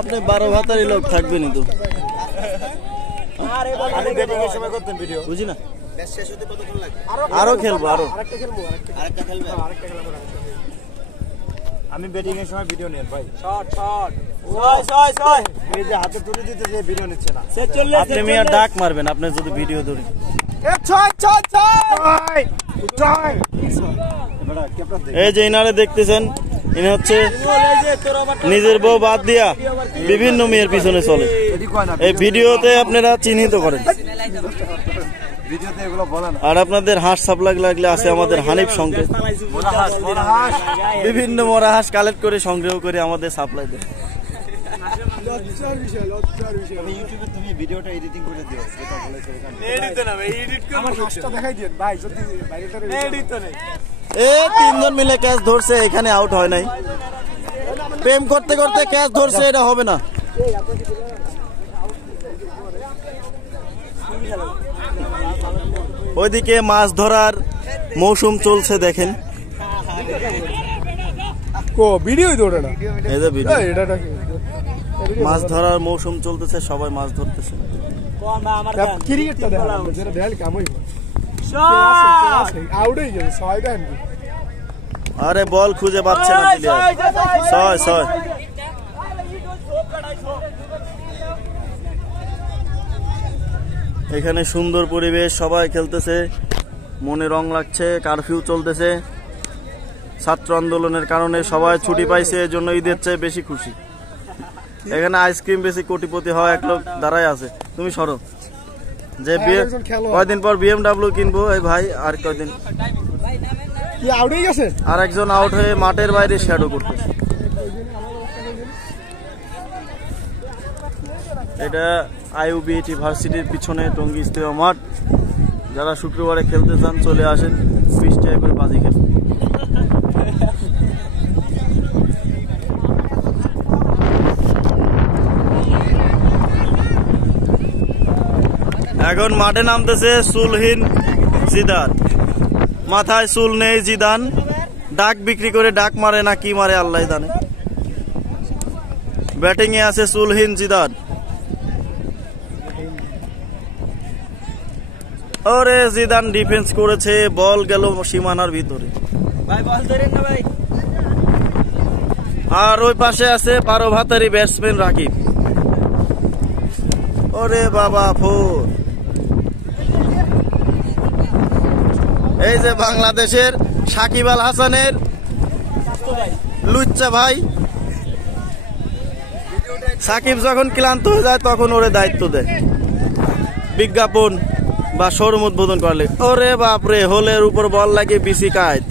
আপনি 12 ভাতারি লোক থাকবেন তো। আমি ব্যাটিং এর সময় করতেন ভিডিও। বুঝি না। ম্যাচ শেষ হতে কতক্ষণ লাগে? আরো খেলবো আরো। আরেকটা খেলবে? আমি ব্যাটিং এর সময় ভিডিও নেন ভাই। শট। ছয়। এই যে হাতে তুলে দিতে যে ভিডিও নিচ্ছে না। আপনি মিয়া ডাক মারবেন আপনি যদি ভিডিও ধরি। ছয়। এই যে ইনারে দেখতেছেন, ইনি হচ্ছে নিজের বউ বাদ দিয়া বিভিন্ন মেয়ের পিছনে চলে। এই ভিডিওতে আপনারা চিহ্নিত করেন। ভিডিওতে এগুলো বলেন। আর আপনাদের হাঁস সাপ্লাই লাগলে আছে আমাদের হানিফ সংকেত। বিভিন্ন মরা হাঁস কালেক্ট করে সংগ্রহ করে আমাদের সাপ্লাই দেয়। আমি ইউটিউবে তুমি ভিডিওটা এডিটিং করে দিও, যেটা বলেছো এখানে। এডিট না ভাই, এডিট করে আমার হাঁসটা দেখাই দেন ভাই, যদি বাইরেটারে এডিট তো নেই। তিনজন মিলে ক্যাচ ধরছে, এখানে আউট হয় নাই। প্রেম করতে করতে ক্যাচ ধরছে, এটা হবে না। ওইদিকে মাছ ধরার মৌসুম চলছে দেখেন। ভিডিও দৌড়ে না, এই যে ভিডিও, মাছ ধরার মৌসুম চলতেছে, সবাই মাছ ধরতেছে। ক্রিকেটটা দেখা যেটা দেখাল কাম হইব। আউট হয়ে যাবে, ছয় দেন। আরে বল খুঁজে পাচ্ছে না প্লেয়ার। 6 এখানে সুন্দর পরিবেশ, সবাই খেলতেছে, মনে রং লাগছে। কারফিউ চলতেছে, ছাত্র আন্দোলনের কারণে সবাই ছুটি পাইছে, এজন্য ঈদের চেয়ে বেশি খুশি। এখানে আইসক্রিম বেশি কোটিপতি হয় এক লোক দাঁড়ায় আছে। তুমি সরো, যে কয়দিন পর BMW কিনবো এই ভাই। আর কয়দিন আর একজন আউট হয়ে মাঠের বাইরে শ্যাডো করতেছে। এটা IUB ভার্সিটির পিছনে টঙ্গী ইস্তেমা মাঠ। যারা শুক্রবারে খেলতে চান চলে আসেন, 20 টাকা করে বাজি খেল। এখন মাঠে নামতেছে চুলহীন জিদান। মাথায় চুল নেই জিদান, ডাক বিক্রি করে ডাক মারে না কি মারে আল্লাহ জানে। ব্যাটিং এ আছে চুলহীন জিদান। ওরে জিদান ডিফেন্স করেছে, বল গেল সীমানার ভিতরে। আর ওই পাশে আছে 12 ভাতারি ব্যাটসম্যান রাকিব। ওরে বাবা ফোর। এই যে বাংলাদেশের সাকিব আল হাসানের লুচ্চা ভাই। সাকিব যখন ক্লান্ত হয়ে যায় তখন ওরে দায়িত্ব দেয় বিজ্ঞাপন বা শোরুম উদ্বোধন করলে। ওরে বাপরে, হোলের উপর বল লাগে বিসি কায়দ।